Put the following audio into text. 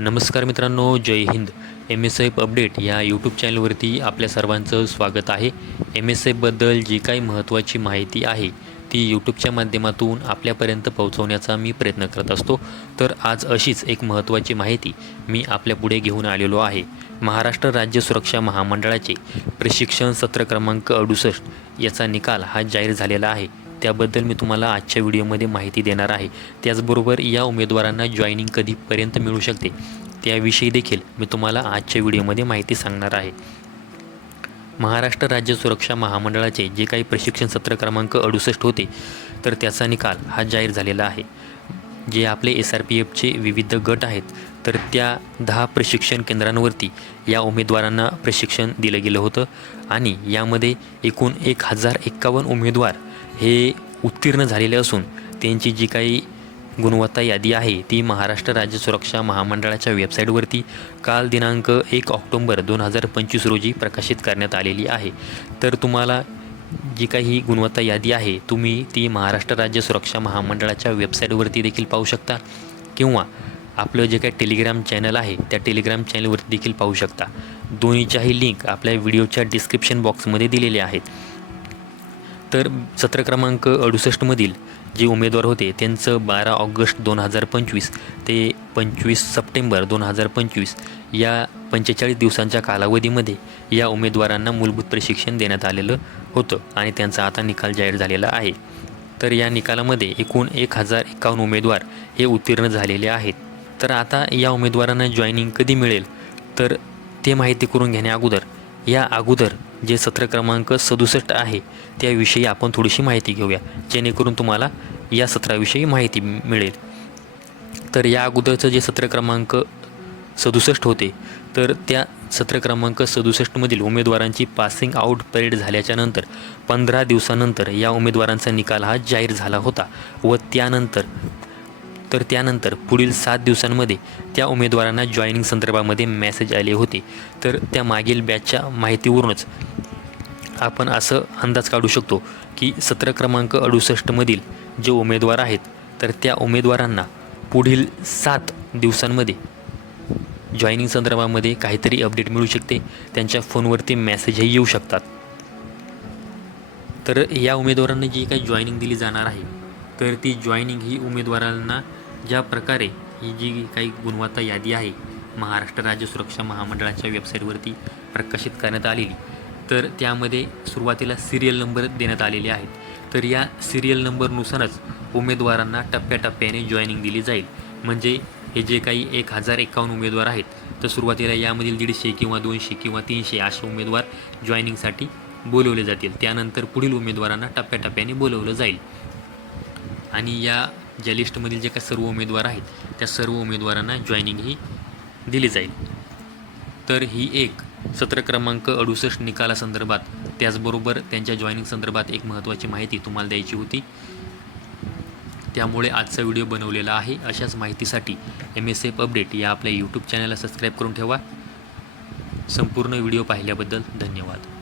नमस्कार मित्रांनो जय Hind. M S F update या यूट्यूब चॅनलवरती आपल्या सर्वांचं स्वागत आहे. एम एस एफबद्दल जी काही महत्त्वाची माहिती आहे ती यूट्यूबच्या माध्यमातून आपल्यापर्यंत पोहोचवण्याचा मी प्रयत्न करत असतो. तर आज अशीच एक महत्त्वाची माहिती मी आपल्यापुढे घेऊन आलेलो आहे. महाराष्ट्र राज्य सुरक्षा महामंडळाचे प्रशिक्षण सत्र क्रमांक अडुसष्ट याचा निकाल हा जाहीर झालेला आहे. त्याबद्दल मी तुम्हाला आजच्या व्हिडिओमध्ये माहिती देणार आहे. त्याचबरोबर या उमेदवारांना जॉईनिंग कधीपर्यंत मिळू शकते त्याविषयी देखील मी तुम्हाला आजच्या व्हिडिओमध्ये माहिती सांगणार आहे. महाराष्ट्र राज्य सुरक्षा महामंडळाचे जे काही प्रशिक्षण सत्र क्रमांक अडुसष्ट होते तर त्याचा निकाल हा जाहीर झालेला आहे. जे आपले एस आर पी एफचे विविध गट आहेत तर त्या दहा प्रशिक्षण केंद्रांवरती या उमेदवारांना प्रशिक्षण दिलं गेलं होतं आणि यामध्ये एकूण एक हजार एक्कावन्न उमेदवार हे उत्तीर्ण झालेले असून त्यांची जी काही गुणवत्ता यादी आहे ती महाराष्ट्र राज्य सुरक्षा महामंडळाच्या वेबसाईटवरती काल दिनांक एक ऑक्टोंबर दोन हजार पंचवीस रोजी प्रकाशित करण्यात आलेली आहे. तर तुम्हाला जी काही गुणवत्ता यादी आहे तुम्ही ती महाराष्ट्र राज्य सुरक्षा महामंडळाच्या वेबसाईटवरती देखील पाहू शकता किंवा आपलं जे काही टेलिग्राम चॅनल आहे त्या टेलिग्राम चॅनलवरती देखील पाहू शकता. दोन्हीच्याही लिंक आपल्या व्हिडिओच्या डिस्क्रिप्शन बॉक्समध्ये दिलेले आहेत. तर सत्र क्रमांक अडुसष्टमधील जे उमेदवार होते त्यांचं बारा ऑगस्ट दोन हजार पंचवीस ते पंचवीस सप्टेंबर दोन हजार पंचवीस या पंचेचाळीस दिवसांच्या कालावधीमध्ये या उमेदवारांना मूलभूत प्रशिक्षण देण्यात आलेलं होतं आणि त्यांचा आता निकाल जाहीर झालेला आहे. तर या निकालामध्ये एकूण एक हजार एकावन्न उमेदवार हे उत्तीर्ण झालेले आहेत. तर आता या उमेदवारांना जॉईनिंग कधी मिळेल? तर ते माहिती करून घेण्याअगोदर या अगोदर जे सत्र क्रमांक सदुसष्ट आहे त्याविषयी आपण थोडीशी माहिती घेऊया जेणेकरून तुम्हाला या सत्राविषयी माहिती मिळेल. तर या अगोदरचं जे सत्र क्रमांक सदुसष्ट होते तर त्या सत्र क्रमांक सदुसष्टमधील उमेदवारांची पासिंग आऊट परेड झाल्याच्यानंतर पंधरा दिवसानंतर या उमेदवारांचा निकाल हा जाहीर झाला होता व त्यानंतर तर त्यानंतर पुढील सात दिवसांमध्ये त्या उमेदवारांना जॉईनिंग संदर्भामध्ये मेसेज आले होते. तर त्या मागील बॅचच्या माहितीवरूनच आपण असं अंदाज काढू शकतो की सत्र क्रमांक अडुसष्टमधील जे उमेदवार आहेत तर त्या उमेदवारांना पुढील सात दिवसांमध्ये जॉईनिंग संदर्भामध्ये काहीतरी अपडेट मिळू शकते. त्यांच्या फोनवरती मेसेजही येऊ शकतात. तर या उमेदवारांना जी काही जॉईनिंग दिली जाणार आहे तर ती जॉईनिंग ही उमेदवारांना ज्या प्रकारे ही जी काही गुणवत्ता यादी आहे महाराष्ट्र राज्य सुरक्षा महामंडळाच्या वेबसाईटवरती प्रकाशित करण्यात आलेली तर त्यामध्ये सुरुवातीला सिरियल नंबर देण्यात आलेले आहेत. तर या सिरियल नंबरनुसारच उमेदवारांना टप्प्याटप्प्याने जॉईनिंग दिली जाईल. म्हणजे हे जे काही एक हजार एकावन्न उमेदवार आहेत तर सुरुवातीला यामधील दीडशे किंवा दोनशे किंवा तीनशे असे उमेदवार जॉईनिंगसाठी बोलवले जातील. त्यानंतर पुढील उमेदवारांना टप्प्याटप्प्याने बोलवलं जाईल. आणि या ज्या लिस्टमधील जे काही सर्व उमेदवार आहेत त्या सर्व उमेदवारांना जॉईनिंग ही दिली जाईल. तर ही एक सत्र क्रमांक अडुसष्ट निकालासंदर्भात त्याचबरोबर त्यांच्या जॉईनिंग संदर्भात एक महत्त्वाची माहिती तुम्हाला द्यायची होती. त्यामुळे आजचा व्हिडिओ बनवलेला आहे. अशाच माहितीसाठी एम एस एफ अपडेट या आपल्या यूट्यूब चॅनलला सबस्क्राईब करून ठेवा. संपूर्ण व्हिडिओ पाहिल्याबद्दल धन्यवाद.